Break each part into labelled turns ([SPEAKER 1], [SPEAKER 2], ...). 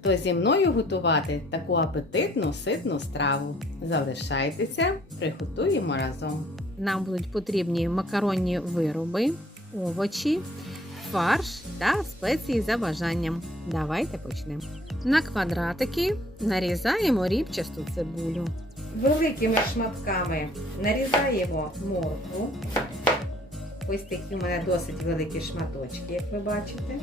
[SPEAKER 1] хто зі мною готувати таку апетитну ситну страву. Залишайтеся, приготуємо разом.
[SPEAKER 2] Нам будуть потрібні макаронні вироби, овочі, фарш та спеції за бажанням. Давайте почнемо. На квадратики нарізаємо рібчасту цибулю.
[SPEAKER 1] Великими шматками нарізаємо моркву. Ось такі у мене досить великі шматочки, як ви бачите.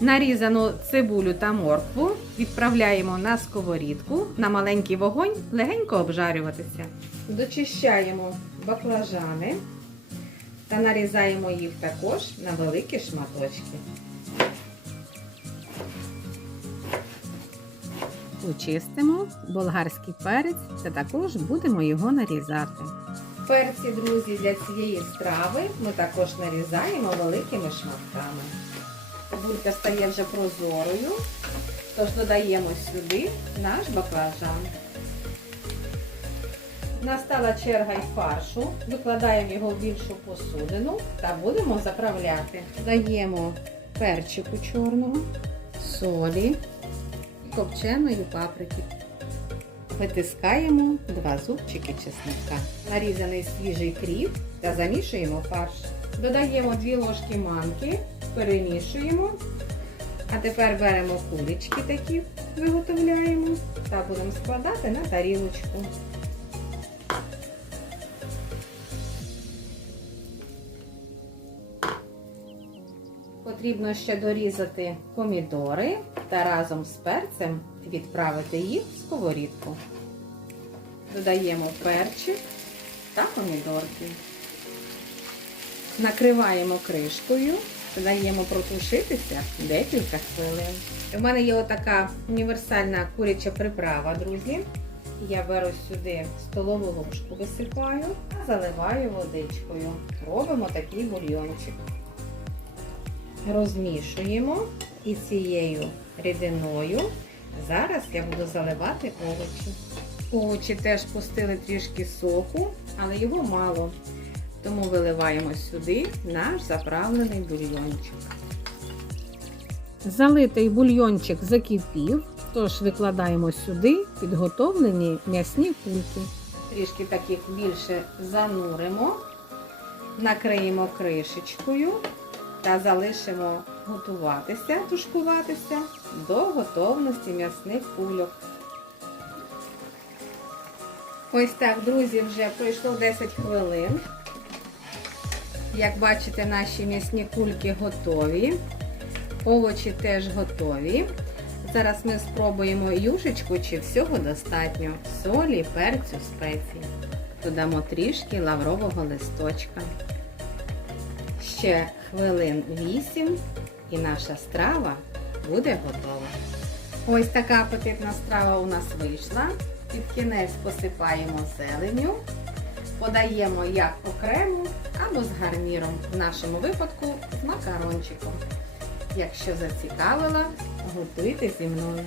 [SPEAKER 1] Нарізану цибулю та моркву відправляємо на сковорідку на маленький вогонь, легенько обжарюватися. Дочищаємо баклажани та нарізаємо їх також на великі шматочки.
[SPEAKER 2] Очистимо болгарський перець та також будемо його нарізати.
[SPEAKER 1] Перці, друзі, для цієї страви ми також нарізаємо великими шматками. Цибулька стає вже прозорою, тож додаємо сюди наш баклажан. Настала черга й фаршу. Викладаємо його в більшу посудину та будемо заправляти. Додаємо перчику чорного, солі, копченої паприки. Витискаємо два зубчики чесника, нарізаний свіжий кріп та замішуємо фарш. Додаємо 2 ложки манки, перемішуємо. А тепер беремо кулички такі, виготовляємо та будемо складати на тарілочку. Потрібно ще дорізати помідори та разом з перцем відправити їх в сковорідку. Додаємо перчик та помідорки. Накриваємо кришкою, даємо протушитися декілька хвилин. У мене є отака універсальна куряча приправа, друзі. Я беру сюди столову ложку, висипаю та заливаю водичкою. Робимо такий бульйончик. Розмішуємо і цією рідиною зараз я буду заливати овочі. Овочі теж пустили трішки соку, але його мало. Тому виливаємо сюди наш заправлений бульйончик.
[SPEAKER 2] Залитий бульйончик закипів, тож викладаємо сюди підготовлені м'ясні кульки.
[SPEAKER 1] Трішки таких більше зануримо, накриємо кришечкою та залишимо готуватися, тушкуватися до готовності м'ясних кульок. Ось так, друзі, вже пройшло 10 хвилин. Як бачите, наші м'ясні кульки готові. Овочі теж готові. Зараз ми спробуємо юшечку, чи всього достатньо солі, перцю, спецій. Додамо трішки лаврового листочка. Ще хвилин 8 і наша страва буде готова. Ось така апетитна страва у нас вийшла. Під кінець посипаємо зеленню, подаємо як окремо або з гарніром, в нашому випадку з макарончиком. Якщо зацікавила, готуйте зі мною.